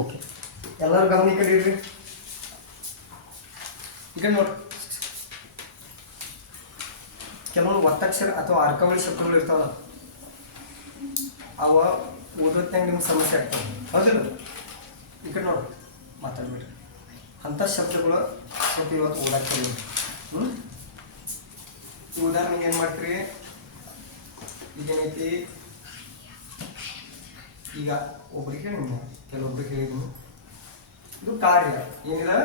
Okay. ಎಲ್ಲರೂ ಗಮನ ಕಡೆ ಇಡ್ರಿ. ಈಗ ನೋಡಿ ಕೆಲವೊಂದು ಒತ್ತಕ್ಷರ ಅಥವಾ ಅರ್ಕವಳಿ ಶಬ್ದಗಳು ಇರ್ತಾವಲ್ಲ, ಅವ ಓದೋತ್ನಾಗ ನಿಮ್ಗೆ ಸಮಸ್ಯೆ ಆಗ್ತದೆ. ಹೌದಿಲ್ಲ ಈ ನೋಡಿ ಮಾತಾಡ್ಬಿಡ್ರಿ. ಅಂಥ ಶಬ್ದಗಳು ಸ್ವಲ್ಪ ಇವತ್ತು ಓದಾಕ್ತವೆ ಹ್ಞೂ ಉದಾಹರಣೆಗೆ ಏನು ಮಾಡ್ತೀರಿ? ಈಗೇನೈತಿ ಈಗ ಒಬ್ರಿಗೆ ಹೇಳಿದ್ದೀನಿ ಕೆಲವೊಬ್ರಿಗೆ ಹೇಳಿದ್ದೀನಿ ಇದು ಕಾರ್ಯ, ಏನಿದೆ?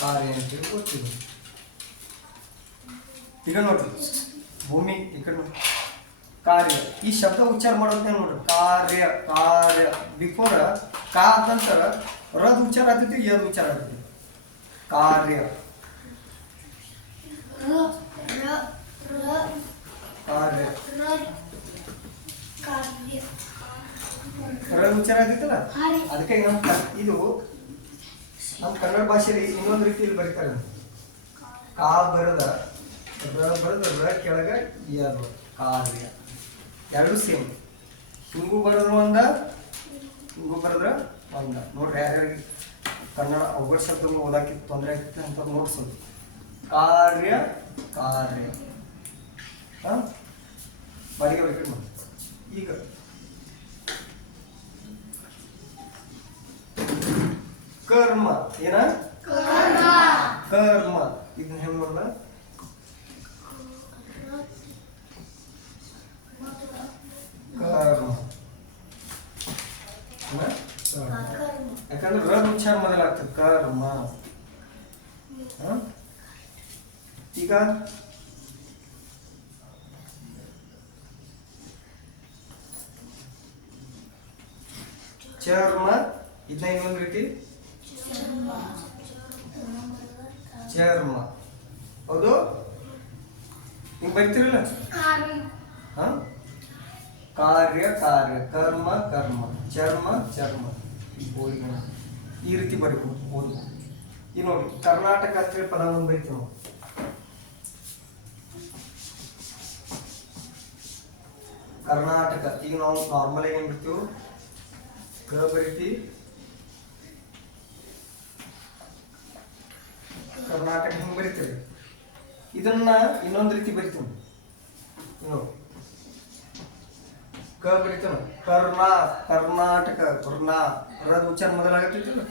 ಕಾರ್ಯ ಅಂತೇಳಿ ಗೊತ್ತಿದೆ. ಈಗ ನೋಡ್ರಿ, ಭೂಮಿ, ಈ ಕಡೆ ಕಾರ್ಯ, ಈ ಶಬ್ದ ಉಚ್ಚಾರ ಮಾಡೋದ್ನೇ ನೋಡ್ರಿ. ಕಾರ್ಯ ಕಾರ್ಯ. ಬಿಫೋರ್ ಕಾ ನಂತರ ರದ್ ಉಚ್ಚಾರ ಆಗ್ತೈತಿ ಯದ್ ಉಚ್ಚಾರ ಆಗ್ತೈತಿ ಕಾರ್ಯ ರದ್ ಉಚ್ಚಾರ ಆಗ್ತೈತಲ್ಲ ಅದಕ್ಕೆ ನಮ್ಮ ಇದು ನಮ್ಮ ಕನ್ನಡ ಭಾಷೆಯಲ್ಲಿ ಇನ್ನೊಂದು ರೀತಿಯಲ್ಲಿ ಬರೀತಾರೆ. ಕಾ ಬರದ ಬರದ ಕೆಳಗ ಎರಡು ಕಾರ್ಯ ಎರಡು ಸೇಮ್. ಹಿಂಗೂ ಬರೋದ್ರ ಒಂದ ಹಿಂಗೂ ಬರೋದ್ರ ಒಂದ. ನೋಡ್ರಿ ಯಾರ್ಯಾರಿಗೆ ಕನ್ನಡ ಒಬ್ಬರ ಶಬ್ದಗಳು ಓದಾಕಿ ತೊಂದರೆ ಆಗ್ತಿತ್ತು ಅಂತ ನೋಡ್ಸೋದು. ಕಾರ್ಯ ಕಾರ್ಯ ಹಾಂ? ಮಾಡಿ ಈಗ ಕರ್ಮ. ಏನ? ಕರ್ಮ. ಇದನ್ನ ಹೆಂಗ್ ನೋಡ್ದ ಕರ್ಮ. ಯಾಕಂದ್ರೆ ರ ಉಚ್ಚಾರ ಮೊದಲಾಗ್ತದೆ ಕರ್ಮ? ಈಗ? ಚರ್ಮ. ಇದನ್ನ ಇನ್ನೊಂದು ರೀತಿ ಚರ್ಮ ಹೌದು ಹಿಂಗ್ ಬರಿತಿರಲ್ಲ ಹ? ಕಾರ್ಯ ಕಾರ್ಯ ಕರ್ಮ ಕರ್ಮ ಚರ್ಮ ಚರ್ಮ ಓದಿನ ಈ ರೀತಿ ಬರಿಬೋದು ಓದು ಈಗ ನೋಡಿ ಕರ್ನಾಟಕ ಅಂತೇಳಿ ಪದ ಒಂದು ಬರಿತೀವಿ ನಾವು ಕರ್ನಾಟಕ ಈಗ ನಾವು ನಾರ್ಮಲ್ ಆಗಿ ಏನ್ ಬರ್ತೀವಿ ಕ ಬರಿತಿ ಕರ್ನಾಟಕ ಹಿಂಗೆ ಬರಿತೀವಿ? ಇದನ್ನ ಇನ್ನೊಂದು ರೀತಿ ಬರಿತೀವಿ. ನೋಡಿ ಕ ಬರಿತಾನ ಕರ್ನಾ ಕರ್ನಾಟಕ ಕರ್ನಾ. ರದ್ ಉಚ್ಚಾರ ಮೊದಲಾಗತ್ತೈತಿಲ್ಲ.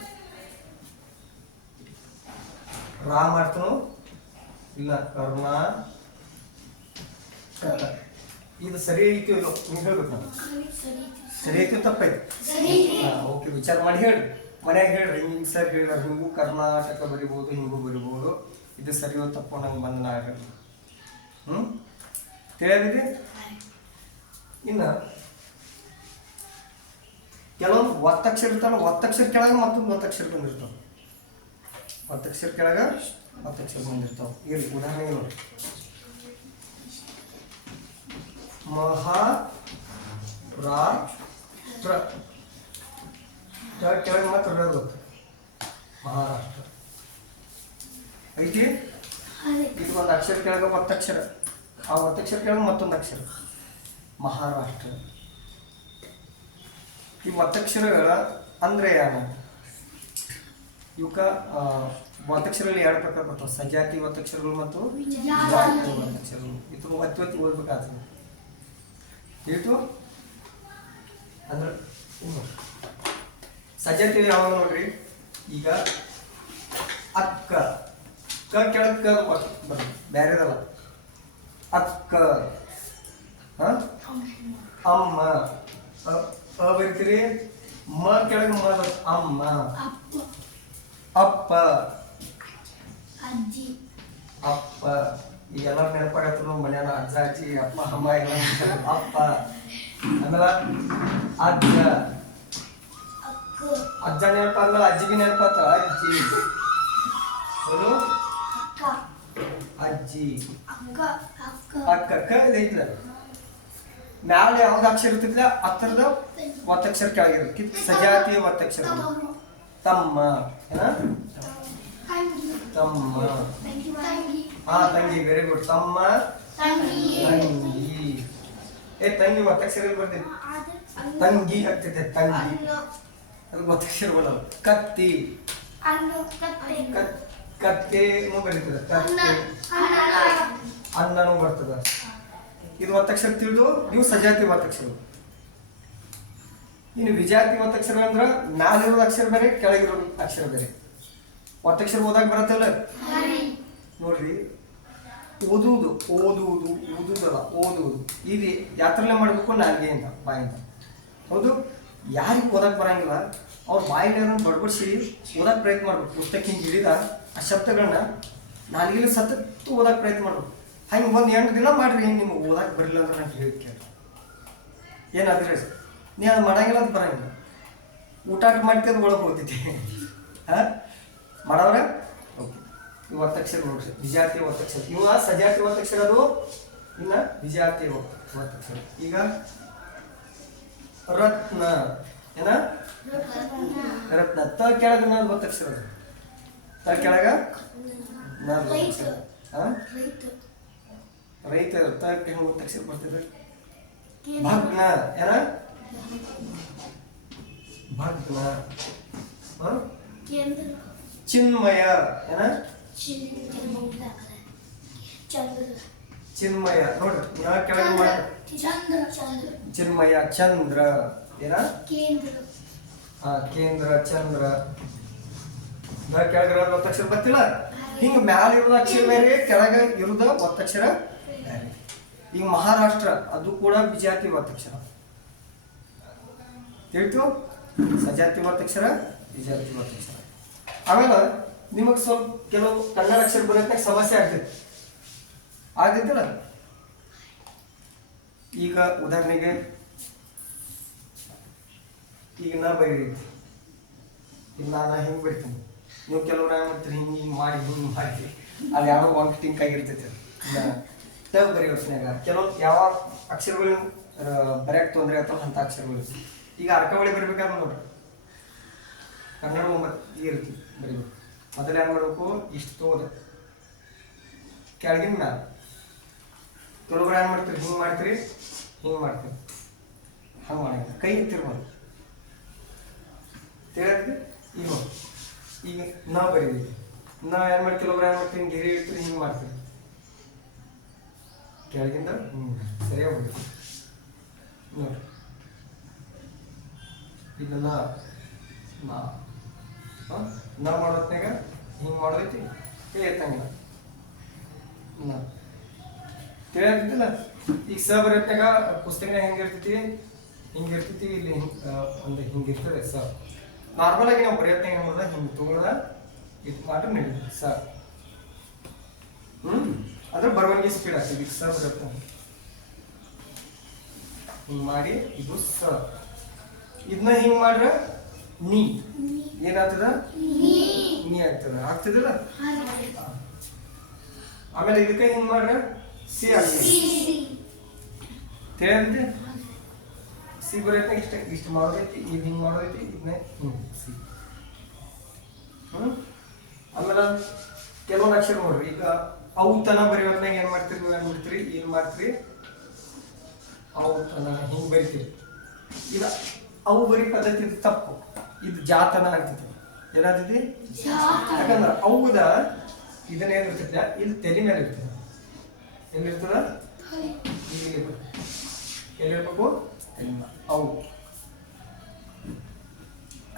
ರಾ ಮಾಡ್ತಾನು? ಇಲ್ಲ ಕರ್ನಾ. ಇದು ಸರಿ ಐತಿ ಇಲ್ಲೋ? ನೀವು ಹೇಳ್ಬೇಕು ಸರಿ ಐತಿ ತಪ್ಪೈತಿ? ಓಕೆ ವಿಚಾರ ಮಾಡಿ ಹೇಳ್ರಿ ಮನ್ಯಾಗ ಹೇಳ್ರಿ, ಹಿಂಗೆ ಸರ್ ಹೇಳಿದ್ರೆ, ಹಿಂಗೂ ಕರ್ನಾಟಕ ಬರಿಬೋದು, ಹಿಂಗೂ ಬರಿಬೋದು. ಇದು ಸರಿಯೋ ತಪ್ಪು, ನಂಗೆ ಬಂದ ಹೇಳ್ರಿ. ಹ್ಞೂ ತಿಳಿಯಾಗಿದೆ ಇನ್ನು ಕೆಲವೊಂದು ಒತ್ತಕ್ಷರ ಇರ್ತಾರ ಒತ್ತಕ್ಷರ ಕೆಳಗೆ ಮತ್ತೊಂದು ಒತ್ತಕ್ಷರ ಬಂದಿರ್ತಾವ. ಒತ್ತಕ್ಷರ ಕೆಳಗ ಒತ್ತಕ್ಷರ ಬಂದಿರ್ತಾವ. ಇರ್ಲಿ, ಉದಾಹರಣೆ ನೋಡಿ ಮಹಾ ರಾಷ್ಟ್ರ ಕೆಳಗೆ ಮಾತ್ರ ಇರೋದು ಗೊತ್ತು. ಮಹಾರಾಷ್ಟ್ರ. ಐತಿ? ಇದು ಒಂದು ಅಕ್ಷರ ಕೆಳಗೆ ಒತ್ತಕ್ಷರ ಆ ಒತ್ತಕ್ಷರ ಕೆಳಗೆ ಮತ್ತೊಂದು ಅಕ್ಷರ. ಮಹಾರಾಷ್ಟ್ರ. ಈ ಒತ್ತಕ್ಷರಗಳ ಅಂದ್ರೆ ಏನು ಇವಕ್ಕ ಆ, ಒತ್ತಕ್ಷರಗಳಲ್ಲಿ ಎರಡು ಪ್ರಕಾರ ಬರ್ತಾವೆ. ಸಜಾತಿ ಒತ್ತಕ್ಷರಗಳು ಮತ್ತು ಒತ್ತಕ್ಷರಗಳು ಇದು ಒತ್ತಿ ಒತ್ತಿ ಓದ್ಬೇಕಾಗ್ತದೆ. ತಿಳಿತು ಅಂದ್ರೆ ಯಾವ ಯಾವಾಗ ನೋಡ್ರಿ? ಈಗ ಅಕ್ಕ. ಕ ಕೆಳಕ್ಕೆ ಕ ಬರ್ತದೆ ಬೇರೆದಲ್ಲ ಅಕ್ಕ. ಹ? ಅಮ್ಮ. ಬರಿತೀರಿ? ಮ ಕೆಳಗೆ ಮ. ಅಮ್ಮ. ಅಪ್ಪ. ಅಜ್ಜಿ. ಅಪ್ಪ. ಈಗ ಎಲ್ಲ ನೆನಪಾಗತ್ತ ಮನೆಯ ಅಜ್ಜ ಅಜ್ಜಿ ಅಪ್ಪ ಅಮ್ಮ ಎಲ್ಲ. ಅಪ್ಪ. ಆಮೇಲೆ ಅಜ್ಜ. ಅಜ್ಜ ನೆನಪಾದ್ಮೇಲೆ ಅಜ್ಜಿ ಬಿ ನೆನಪಾತ ಅಜ್ಜಿ? ಅಕ್ಕ. ಅಜ್ಜಿ. ಅಕ್ಕ ಅಕ್ಕ. ಇದೈತ್ರ ಮ್ಯಾಲ ಯಾವ್ದು ಅಕ್ಷರ ಇರ್ತಿದ್ಲ ಹತ್ರದ ಒತ್ತಕ್ಷರ ಕೆಳಗಿರ್ತಿ ಸಜಾತಿಯ ಒತ್ತಕ್ಷರ. ತಮ್ಮ. ಏನ ತಮ್ಮ. ತಂಗಿ. ಹಾ ತಂಗಿ. ವೆರಿ ಗುಡ್ ತಮ್ಮ. ತಂಗಿ. ಏ ತಂಗಿ ಒತ್ತಕ್ಷರ ಬರ್ತೀನಿ ತಂಗಿ ಆಗ್ತೈತೆ ತಂಗಿ. ಅದು ಒತ್ತಕ್ಷರ ಬರಲ್ಲ ಕತ್ತಿ. ಕತ್ತೆನೂ ಬರೀತದೆ ಕತ್ತೆ. ಅನ್ನನೂ ಬರ್ತದ. ಇದು ಒತ್ತಕ್ಷರ ತಿಳಿದು ನೀವು ಸಜಾತಿ ಒತ್ತಕ್ಷರ ಇನ್ನು ವಿಜಾತಿ ಒತ್ತಕ್ಷರ ಅಂದ್ರೆ ನಾನಿರೋದು ಅಕ್ಷರ ಬೇರೆ ಕೆಳಗಿರೋ ಅಕ್ಷರ ಬೇರೆ. ಒತ್ತಕ್ಷರ ಓದಾಗ ಬರತ್ತಲ್ಲ ನೋಡ್ರಿ. ಓದುವುದು ಓದುವುದು ಓದುವುದಲ್ಲ ಓದುವುದು. ಇದು ಯಾತ್ರೆ ಮಾಡಬೇಕು ನಾಲ್ಗೆಯಿಂದ ಬಾಯಿಂದ. ಹೌದು? ಯಾರಿಗೆ ಓದಕ್ಕೆ ಬರಂಗಿಲ್ಲ. ಅವ್ರ ಬಾಯಿಗೆ ಬಡ್ಬಡಿಸಿ ಓದಕ್ಕೆ ಪ್ರಯತ್ನ ಮಾಡ್ಬೇಕು. ಪುಸ್ತಕ ಹಿಂಗೆ ಹಿಡಿದ ಆ ಶಬ್ದಗಳನ್ನ ಇಲ್ಲಿ ಸತತ್ತು ಓದಕ್ಕೆ ಪ್ರಯತ್ನ ಮಾಡ್ಬೇಕು. ಹಂಗೆ ಒಂದು ಎಂಟು ದಿನ ಮಾಡ್ರಿ, ನಿಮ್ಗೆ ಓದಕ್ಕೆ ಬರಲಿಲ್ಲ ಅಂದ್ರೆ ನಾನು ಹೇಳಿ ಕೇಳಿ. ಏನಾದ್ರೆ ನೀ ಅದು ಮಾಡಂಗಿಲ್ಲ ಅಂತ ಬರಂಗಿಲ್ಲ. ಊಟ ಮಾಡ್ತಿದ್ದು ಒಳಗೆ ಹೋಗ್ತೈತಿ ಹಾಂ? ಮಾಡವ್ರ? ಓಕೆ. ಒತ್ತಕ್ಷರ ನೋಡ್ರಿ ವಿಜಾತಿ ಒತ್ತಕ್ಷರ ಇವು ಸಜಾತಿ ಒತ್ತಕ್ಷರ ಅದು? ಇನ್ನ ವಿಜಾತಿ ಒತ್ತಕ್ಷರ ಈಗ ರತ್ನ. ಏನ? ರತ್ನ. ತ ಕೆಳಗ ನಾಲ್ಕು ಬತ್ತಕ್ಷರ ತ ಕೆಳಗ ಹಾಂ ರೈತ ತ ಹೆಂಗೆ ಬತ್ತಕ್ಷರ ಬರ್ತದೆ ಭಗ್ನ. ಏನ? ಭಗ್ನ. ಚಿನ್ಮಯ. ಏನ? ಚಿನ್ಮಯ. ನೋಡ್ರಿ ಯಾವ ಕೆಳಗೆ ಮಾಡಿ ಚಂದ್ರ ಚಂದ್ರ. ಚಿನ್ಮಯ ಚಂದ್ರ. ಏನ? ಕೇಂದ್ರ. ಹಾ ಕೇಂದ್ರ ಚಂದ್ರ. ನಾ ಒತ್ತಕ್ಷರ ಗೊತ್ತಿಲ್ಲ? ಹಿಂಗ ಮ್ಯಾಲ ಇರೋದ ಅಕ್ಷರ ಬೇರೆ ಕೆಳಗ ಇರೋದ ಒತ್ತಕ್ಷರ ಬೇರೆ. ಈಗ ಮಹಾರಾಷ್ಟ್ರ ಅದು ಕೂಡ ವಿಜಾತಿ ಒತ್ತಕ್ಷರ ತಿಳಿತು ಸಜಾತಿ ಒತ್ತಕ್ಷರ ವಿಜಾತಿ ಒತ್ತಕ್ಷರ ಆಮೇಲೆ ನಿಮಗೆ ಸ್ವಲ್ಪ ಕೆಲವು ಕನ್ನಡ ಅಕ್ಷರ ಬರೋಕೆ ಸಮಸ್ಯೆ ಆಗ್ತೈತಿ ಆಗ್ತೈತಲ್ಲ? ಈಗ ಉದಾಹರಣೆಗೆ ಈಗ ನಾ ಬರೀತಿ ಈಗ ನಾನು ಹಿಂಗೆ ಬರಿತೀನಿ? ನೀವು ಕೆಲವ್ರು ಏನು ಹಿಂಗೆ ಹಿಂಗೆ ಮಾಡಿ ಹಿಂಗೆ ಮಾಡಿ. ಅದು ಯಾವ ಒಂದು ಟಿಂಕ್ ಆಗಿರ್ತೈತೆ. ತೆವ್ ಬರೀ ಯೋಚನೆಗ ಕೆಲವು ಯಾವ ಅಕ್ಷರಗಳು ಬರೆಯಕ್ಕೆ ತೊಂದರೆ ಆಗ್ತಾವ ಅಂಥ ಅಕ್ಷರಗಳು. ಈಗ ಅರ್ಕವಳಿ ಬರಿಬೇಕಾದ್ರೆ ನೋಡ್ರಿ. ಕನ್ನಡ ಒಂಬತ್ತು ಈ ರೀತಿ ಬರಿಬೇಕು. ಮೊದಲು ಏನು ಮಾಡಬೇಕು? ಇಷ್ಟು ತೋದ. ಕೆಳಗಿನ ಮ್ಯಾಲ. ಕೆಲವೊಬ್ರು ಏನು ಮಾಡ್ತೀರಿ? ಹಿಂಗೆ ಮಾಡ್ತೀರಿ? ಹಿಂಗೆ ಮಾಡ್ತೀರಿ. ಹಂಗೆ ಮಾಡಿ ಕೈ ತಿರ್ಬೋದು ತಿಳಿದ್ರಿ ಈಗ. ಈಗ ನಾ ಬರೀವಿ ನಾ ಏನು ಮಾಡಿ ಕೆಲವೊಬ್ರು ಏನು ಮಾಡ್ತೀನಿ ಗಿರಿ ಇಡ್ತೀರಿ, ಹಿಂಗೆ ಮಾಡ್ತೀರಿ. ಕೆಳಗಿಂದ ಹ್ಞೂ ಸರಿಯಾಗಿ ಹೋಗ್ತೀವಿ ನೋಡಿ. ಇದನ್ನ ನಾ, ಹಾಂ? ನಾ ಮಾಡೋತ್ನಾಗ ಹಿಂಗೆ ಮಾಡೋದೈತಿ? ಎತ್ತಂಗಿಲ್ಲ. ನಾ. ತಿಳಿಯತ್ತಿಲ್ಲ ಈಗ ಸ ಬರತ್ತಾಗ ಪುಸ್ತಕ ಹೆಂಗಿರ್ತೈತಿ ಹಿಂಗಿರ್ತೈತಿ ಹಿಂಗೆ ಇರ್ತೈತಿ ಇಲ್ಲಿ ಒಂದು ಹಿಂಗಿರ್ತದೆ ಸ ನಾರ್ಮಲ್ ಆಗಿ ನಾವು ಪ್ರಯತ್ನ ಏನು ಮಾಡೋದ? ಹಿಂಗೆ ತಗೊಳ್ದ? ಇದು ಮಾತ್ರ ನಡೀತದೆ ಸರ್. ಹ್ಞೂ ಅದ್ರ ಬರವಣಿಗೆ ಸ್ಪೀಡ್ ಆಗ್ತದೆ ಈಗ ಸ ಬರುತ್ತೆ ಹಿಂಗೆ ಮಾಡಿ ಇದು ಸ ಇದನ್ನ ಹಿಂಗೆ ಮಾಡ್ರೆ ನೀ. ಏನಾಗ್ತದ? ನೀ ಆಗ್ತದ. ಆಗ್ತದಲ್ಲ? ಆಮೇಲೆ ಇದಕ್ಕೆ ಹಿಂಗೆ ಮಾಡ್ರೆ ಸಿ ತಿಳಿಯಂತೆ ಸಿ ಬರುತ್ತೆ ಇಷ್ಟ ಇಷ್ಟು ಮಾಡೋದೈತಿ ಇದು ಹಿಂಗೆ ಮಾಡೋದೈತಿ ಇದನ್ನೇ ಹಿಂಗೆ ಸಿ ಹ್ಞೂ ಆಮೇಲೆ ಕೆಲವೊಂದು ಅಕ್ಷರ ನೋಡ್ರಿ ಈಗ ಔತನ ಬರೆಯೋದ್ನಾಗ ಏನು ಮಾಡ್ತೀರಿ ನೀವು ಏನು ಮಾಡ್ತೀರಿ? ಏನು ಮಾಡ್ತೀರಿ ಔತನ ಹಿಂಗೆ ಬರಿತೀರಿ. ಈಗ ಅವು ಬರೀ ಪದ್ಧತಿ ಇದು ತಪ್ಪು. ಇದು ಜಾತನ ಆಗ್ತೈತಿ ಏನಾಗ್ತೈತಿ? ಯಾಕಂದ್ರೆ ಅವುದ ಇದನ್ನ ಏನಿರ್ತೈತಿ ಇಲ್ಲಿ ತಲೆ ಮೇಲೆ ಇರ್ತದೆ ಎಲ್ಲಿರ್ತದ? ಎಲ್ಲಿರ್ಬೇಕು. ಅವು.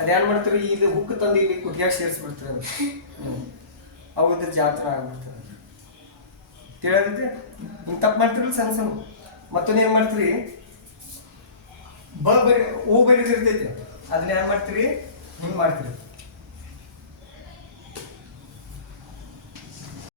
ಅದೇನ್ ಮಾಡ್ತೀರಿ? ಇದು ಹುಕ್ ತಂದು ಇಲ್ಲಿ ಕುದಿಯಾಗ ಸೇರಿಸ್ಬಿಡ್ತೀರಿ ಅದು. ಇದ್ರ ಜಾತ್ರೆ ಆಗ್ಬಿಡ್ತದೆ ತಿಳಿಯೋದೈತೆ ಹಿಂಗೆ ತಪ್ಪು ಮಾಡ್ತಿರಲ್ಲ ಸಣ್ಣ ಸಣ್ಣ. ಮತ್ತೊಂದು ಏನು ಮಾಡ್ತೀರಿ? ಬ ಬರಿ ಓ ಬರಿದಿರ್ತೈತಿ ಅದನ್ನ ಏನು ಮಾಡ್ತೀರಿ? ಹಿಂಗೆ ಮಾಡ್ತೀರಿ.